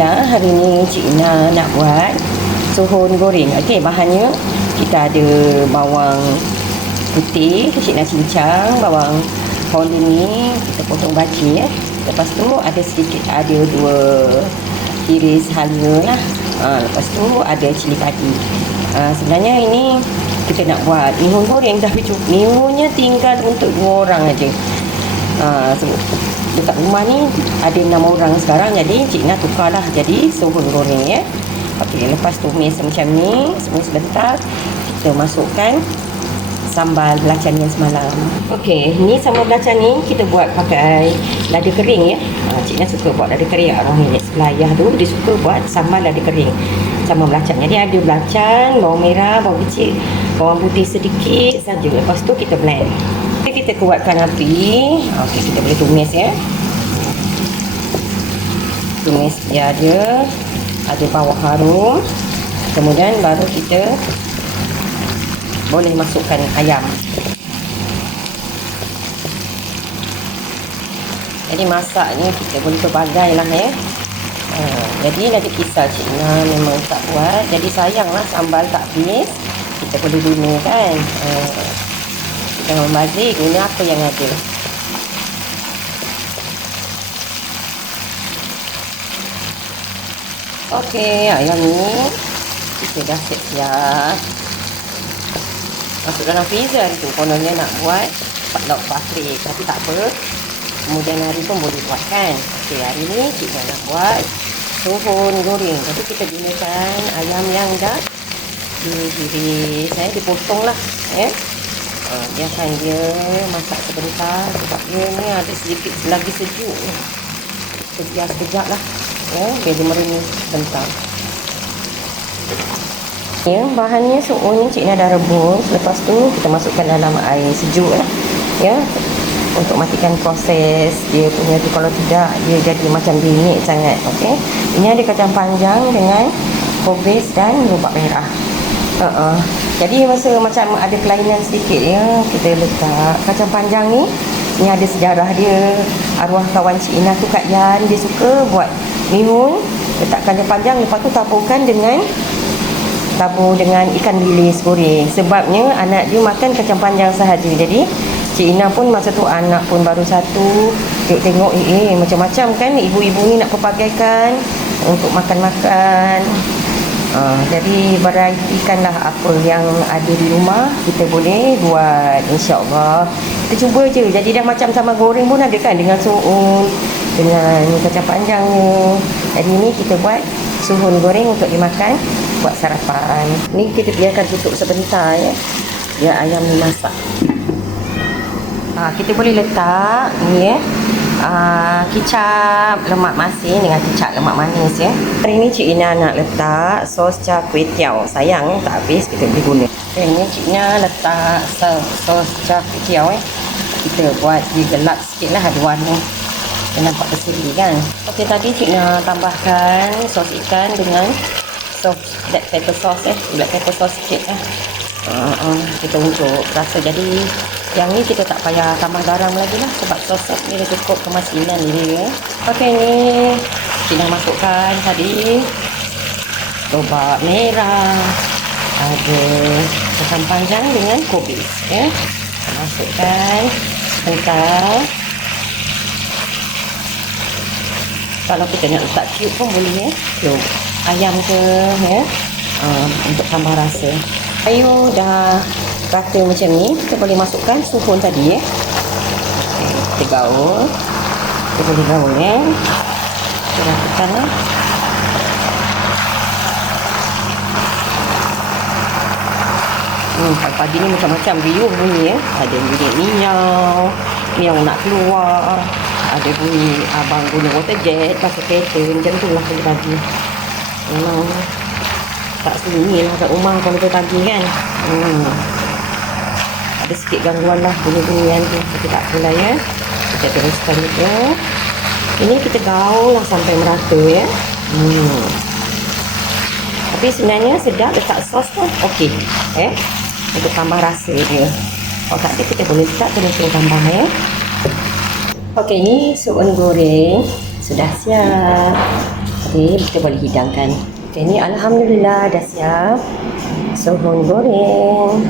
Alhamdulillah, hari ni Cik Ina nak buat suhun goreng. Okey, bahannya kita ada bawang putih, Cik Ina cincang. Bawang holland ni kita potong biji ya. Lepas tu ada sedikit, ada 2 iris halia lah. Lepas tu ada cili padi. Sebenarnya ini kita nak buat mihun goreng, tapi mihunnya tinggal untuk 2 orang aja. Dekat rumah ni ada 6 orang sekarang, jadi Cik Ina tukarlah jadi suhun goreng ya. Okey, lepas tumis macam ni semua sebentar, kita masukkan sambal belacan yang semalam. Okey, ni sambal belacan ni kita buat pakai lada kering ya. Cik Ina suka buat lada kering. Orang ni sebelah ayah tu dia suka buat sambal lada kering, sambal belacan. Jadi ada belacan, bawang merah, bawang kecil, bawang putih sedikit saja. Lepas tu kita blend. Kita kuatkan api. Okey, kita boleh tumis ya. Tumis dia ada bawang harum. Kemudian baru kita boleh masukkan ayam. Jadi masaknya kita boleh pelbagai lah ya. Jadi lagi kisah Cik Ina memang tak buat. Jadi sayanglah sambal tak habis. Kita boleh guna kan. Kita membazir, guna apa yang ada. Okey, ayam ni kita dah siap-siap masuk dalam freezer. Hari tu kononnya nak buat lauk pasir, tapi tak apa, kemudian hari pun boleh buat kan. Okey, hari ni kita nak buat suhun goreng. Jadi kita gunakan ayam yang dah diiris, dipotong lah ya. Biarkan dia masak sebentar sebab dia ni ada sedikit lagi sejuk. Kita biar sekejap lah ya, biar dia merenyuh sebentar. Ya, bahannya suhun ni Cik Ina dah rebus. Lepas tu kita masukkan dalam air sejuk ya, untuk matikan proses dia punya tu. Kalau tidak dia jadi macam bingit sangat. Okey, ini ada kacang panjang dengan kubis dan lubak merah. Jadi masa macam ada kelainan sedikit ya, kita letak kacang panjang ni. Ni ada sejarah dia. Arwah kawan Cik Ina tu Kak Yan, dia suka buat mihun, letak kacang panjang, lepas tu tabur dengan ikan bilis goreng. Sebabnya anak dia makan kacang panjang sahaja. Jadi Cik Ina pun masa tu anak pun baru 1, tengok macam-macam kan ibu-ibu ni nak pelbagaikan untuk makan-makan. Jadi varietikanlah apa yang ada di rumah, kita boleh buat, insya-Allah. Kita cuba je. Jadi dah macam sama goreng pun ada kan, dengan suhun, dengan kacang panjang ni. Jadi ni kita buat suhun goreng untuk dimakan buat sarapan. Ni kita biarkan tutup sebentar ya, biar ayam ni masak. Kita boleh letak ni ya, kicap lemak masin dengan kicap lemak manis ya. Hari ni Cik Ina nak letak sos char kway teow. Sayang tak habis, kita boleh guna. Hari ni Cik Ina letak sos char kway teow kita buat dia gelap sikit lah, ada warna. Dia nampak berseri kan. Okey, tadi Cik Ina tambahkan sos ikan dengan sos black pepper sauce black pepper sauce sikit kita untuk rasa. Jadi yang ni kita tak payah tambah garam lagi lah, sebab sos ni dah cukup kemasinan dia. Okey, ni kita masukkan tadi lobak merah, ada kacang panjang dengan kubis ya. Masukkan sebentar. Kalau kita nak letak cube pun boleh ya, cube ayam ke ya, untuk tambah rasa. Ayo dah rata macam ni, kita boleh masukkan suhun tadi ya. Okay, kita gaul. Kita boleh gaul ya. Kita ratakan lah. Pagi ni macam-macam riuh bunyi ya. Ada bunyi miau nak keluar. Ada bunyi abang guna water jet pakai kereta. Macam tu lah pagi-pagi. Memang tak sunyi lah kat rumah kalau pagi kan. Ada sikit gangguan lah bunyi-bunyian tu, tapi tak apalah ya. Kita teruskan juga. Ini kita gaul lah sampai merata ya. Tapi sebenarnya sedap letak sos tu okey untuk tambah rasa dia. Kalau tak ada kita boleh letak, terus tambah ya. Okey, ni suhun goreng sudah siap. Okey, kita boleh hidangkan. Okey, ni alhamdulillah dah siap. Sohon goreng.